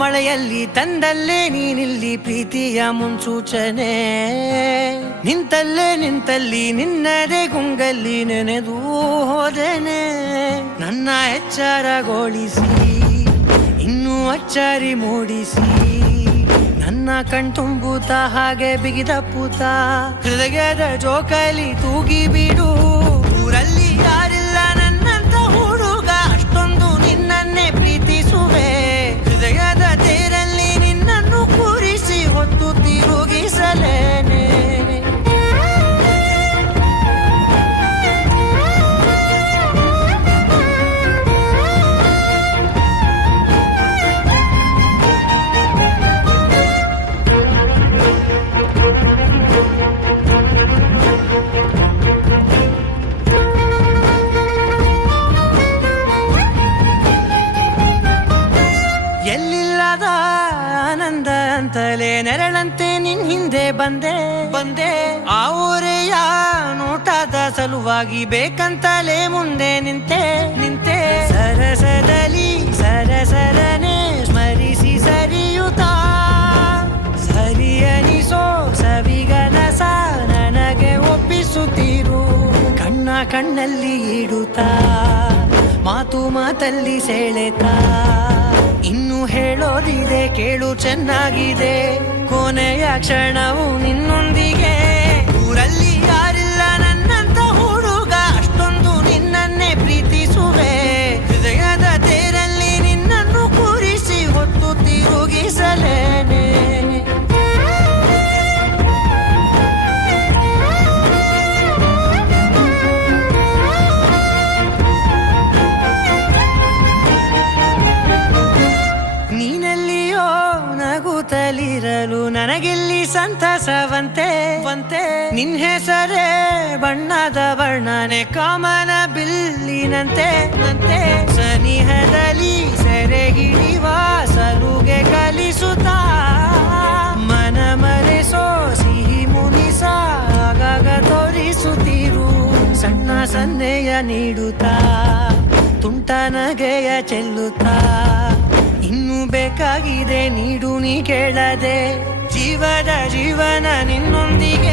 ಮಳೆಯಲ್ಲಿ ತಂದಲ್ಲೇ ನೀನಿಲ್ಲಿ ಪ್ರೀತಿಯ ಮುನ್ಸೂಚನೆ, ನಿಂತಲ್ಲಿ ನಿನ್ನದೇ ಗುಂಗಲ್ಲಿ ನೆನೆದು ಹೋದೆನೆ. ನನ್ನ ಎಚ್ಚರಗೊಳಿಸಿ ಇನ್ನೂ ಅಚ್ಚರಿ ಮೂಡಿಸಿ, ನನ್ನ ಕಣ್ತುಂಬುತ್ತ ಹಾಗೆ ಬಿಗಿದ ಪೂತ ಹೃದಯದ ಜೋಕಾಲಿ ತೂಗಿ ಬಿಡು. ಊರಲ್ಲಿ ಯಾರಿಲ್ಲ ನನ್ನಂತ ಹುಡುಗ, ಅಷ್ಟೊಂದು ನಿನ್ನನ್ನೇ ಪ್ರೀತಿಸುವೆ. ಹೃದಯದ ತೇರಲ್ಲಿ ನಿನ್ನನ್ನು ಕೂರಿಸಿ ಹೊತ್ತು ತಿರುಗಿಸಲೇನೆ. ಎಲ್ಲಿಲ್ಲದ ಆನಂದ ಅಂತಲೇ ನೆರಳಂತೆ ನಿನ್ ಹಿಂದೆ ಬಂದೆ. ಆ ಊರೆಯ ನೋಟದ ಸಲುವಾಗಿ ಬೇಕಂತಲೇ ಮುಂದೆ ನಿಂತೆ. ಸರಸದಲ್ಲಿ ಸರಸರನೆ ಸ್ಮರಿಸಿ ಸರಿಯುತ್ತಾ, ಸರಿಯನಿಸೋ ಸವಿಗನಸ ನನಗೆ ಒಪ್ಪಿಸುತ್ತೀರು. ಕಣ್ಣಲ್ಲಿ ಇಡುತ್ತಾ, ಮಾತಲ್ಲಿ ಸೆಳೆತಾ, ಇನ್ನು ಹೇಳೋದಿದೆ ಕೇಳು ಚೆನ್ನಾಗಿದೆ. ಕೊನೆಯ ಕ್ಷಣವು ನಿನ್ನೊಂದಿಗೆ. ಊರಲ್ಲಿ ಯಾರಿಲ್ಲ ನನ್ನಂತ ಹುಡುಗ, ಅಷ್ಟೊಂದು ನಿನ್ನನ್ನೇ ಪ್ರೀತಿಸುವೆ. ಹೃದಯದ ತೇರಲ್ಲಿ ನಿನ್ನನ್ನು ಕೂರಿಸಿ ಹೊತ್ತು ತಿರುಗಿಸಲೇನೆ. ನಗುತ್ತಲಿರಲು ನನಗಿಲ್ಲಿ ಸಂತಸವಂತೆ. ನಿನ್ ಹೆಸರೇ ಬಣ್ಣದ ವರ್ಣನೆ ಕಾಮನ ಬಿಲ್ಲಿನಂತೆ. ಸನಿಹದಲ್ಲಿ ಸೆರೆ ಹಿಡಿವ ಸಲುಗೆ ಕಲಿಸುತ್ತಾ, ಮನ ಮರೆಸೋ ಸಿಹಿ ಮುನಿಸ ಆಗಾಗ ತೋರಿಸುತ್ತೀರು. ಸಣ್ಣ ಸನ್ನೆಯ ನೀಡುತ್ತಾ, ತುಂಟ ನಗೆಯ ಚೆಲ್ಲುತ್ತಾ, ಇನ್ನು ಬೇಕಾಗಿದೆ ನೀಡು ನೀ ಕೇಳದೆ. ಜೀವನ ನಿನ್ನೊಂದಿಗೆ